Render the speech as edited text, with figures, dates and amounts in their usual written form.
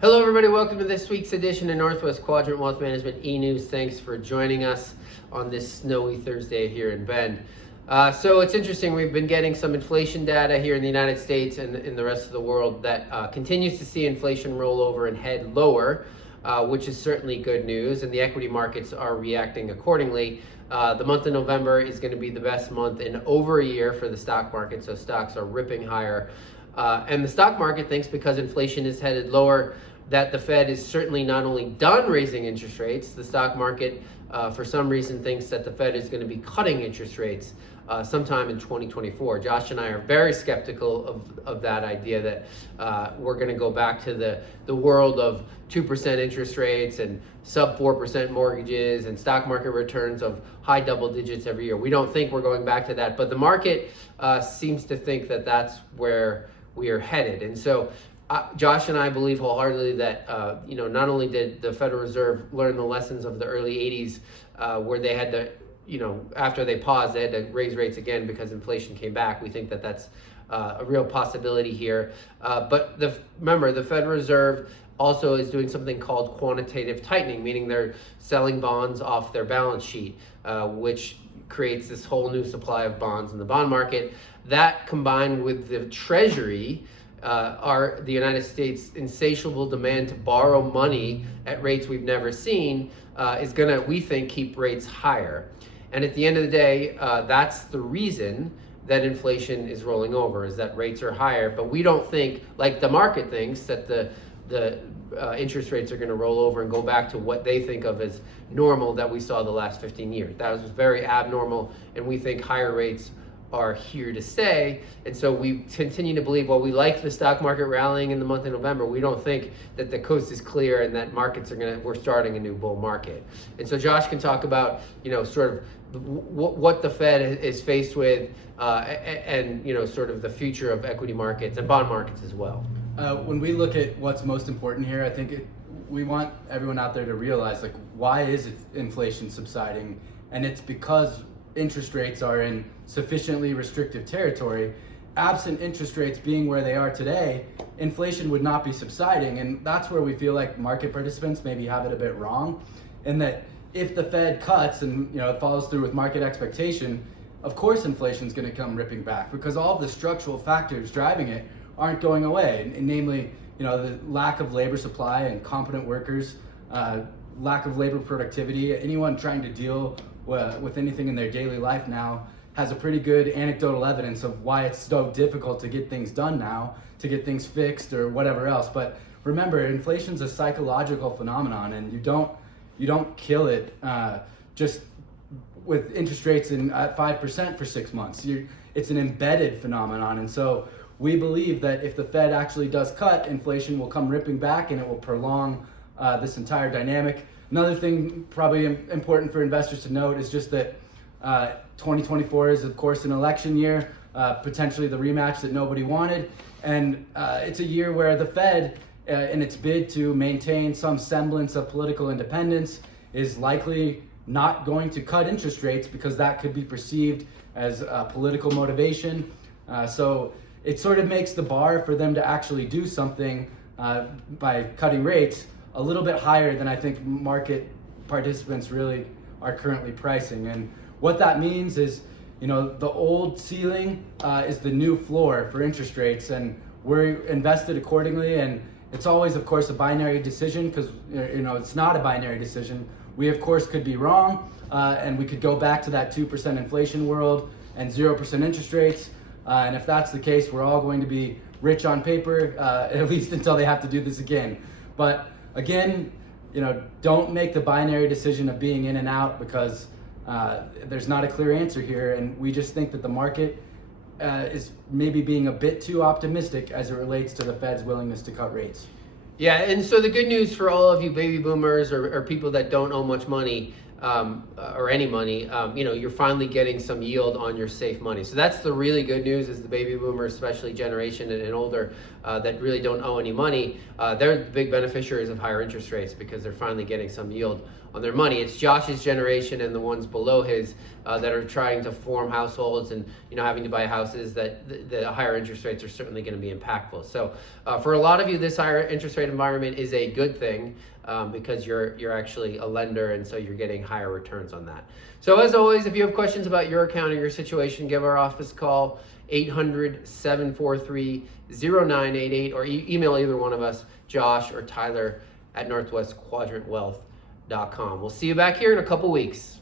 Hello everybody, welcome to this week's edition of Northwest Quadrant Wealth Management E-News. Thanks for joining us on this snowy Thursday here in Bend. So it's interesting, we've been getting some inflation data here in the United States and in the rest of the world that continues to see inflation roll over and head lower, which is certainly good news, and the equity markets are reacting accordingly. The month of November is going to be the best month in over a year for the stock market, so stocks are ripping higher. And the stock market thinks because inflation is headed lower that the Fed is certainly not only done raising interest rates, the stock market for some reason thinks that the Fed is going to be cutting interest rates sometime in 2024. Josh and I are very skeptical of that idea that we're going to go back to the world of 2% interest rates and sub 4% mortgages and stock market returns of high double digits every year. We don't think we're going back to that, but the market seems to think that that's where we are headed. And so Josh and I believe wholeheartedly that not only did the Federal Reserve learn the lessons of the early 80s where they had to, after they paused, they had to raise rates again because inflation came back. We think that that's a real possibility here. But remember, the Federal Reserve also is doing something called quantitative tightening, meaning they're selling bonds off their balance sheet, which creates this whole new supply of bonds in the bond market. That combined with the Treasury, the United States' insatiable demand to borrow money at rates we've never seen is going to, we think, keep rates higher. And at the end of the day, that's the reason that inflation is rolling over, is that rates are higher. But we don't think, like the market thinks, that the interest rates are going to roll over and go back to what they think of as normal that we saw the last 15 years. That was very abnormal, and we think higher rates are here to stay. And so we continue to believe, while we like the stock market rallying in the month of November, we don't think that the coast is clear and that markets we're starting a new bull market. And so Josh can talk about, sort of what the Fed is faced with and sort of the future of equity markets and bond markets as well. When we look at what's most important here, I think we want everyone out there to realize, why is inflation subsiding? And it's because interest rates are in sufficiently restrictive territory. Absent interest rates being where they are today, inflation would not be subsiding. And that's where we feel like market participants maybe have it a bit wrong, in that if the Fed cuts and it follows through with market expectation, of course inflation is going to come ripping back, because all of the structural factors driving it aren't going away, and namely the lack of labor supply and competent workers, lack of labor productivity. Anyone trying to deal with anything in their daily life now has a pretty good anecdotal evidence of why it's so difficult to get things done now, to get things fixed or whatever else. But remember, inflation's a psychological phenomenon, and you don't kill it just with interest rates at 5% for 6 months. It's an embedded phenomenon. And so we believe that if the Fed actually does cut, inflation will come ripping back and it will prolong this entire dynamic. Another thing probably important for investors to note is just that 2024 is, of course, an election year, potentially the rematch that nobody wanted. And it's a year where the Fed, in its bid to maintain some semblance of political independence, is likely not going to cut interest rates because that could be perceived as political motivation. So it sort of makes the bar for them to actually do something by cutting rates a little bit higher than I think market participants really are currently pricing. And what that means is, the old ceiling is the new floor for interest rates, and we're invested accordingly. And it's always, of course, a binary decision, because it's not a binary decision. We, of course, could be wrong, and we could go back to that 2% inflation world and 0% interest rates. And if that's the case, we're all going to be rich on paper, at least until they have to do this again. But again, don't make the binary decision of being in and out, because there's not a clear answer here. And we just think that the market is maybe being a bit too optimistic as it relates to the Fed's willingness to cut rates. Yeah, and so the good news for all of you baby boomers or people that don't owe much money or any money, you're finally getting some yield on your safe money. So that's the really good news, is the baby boomers, especially generation and older, that really don't owe any money, they're the big beneficiaries of higher interest rates because they're finally getting some yield on their money. It's Josh's generation and the ones below his that are trying to form households and having to buy houses that the higher interest rates are certainly going to be impactful. So for a lot of you, this higher interest rate environment is a good thing because you're actually a lender, and so you're getting higher returns on that. So as always, if you have questions about your account or your situation, give our office a call, 800-743-0988, or email either one of us, Josh or Tyler, at northwestquadrantwealth.com. We'll see you back here in a couple weeks.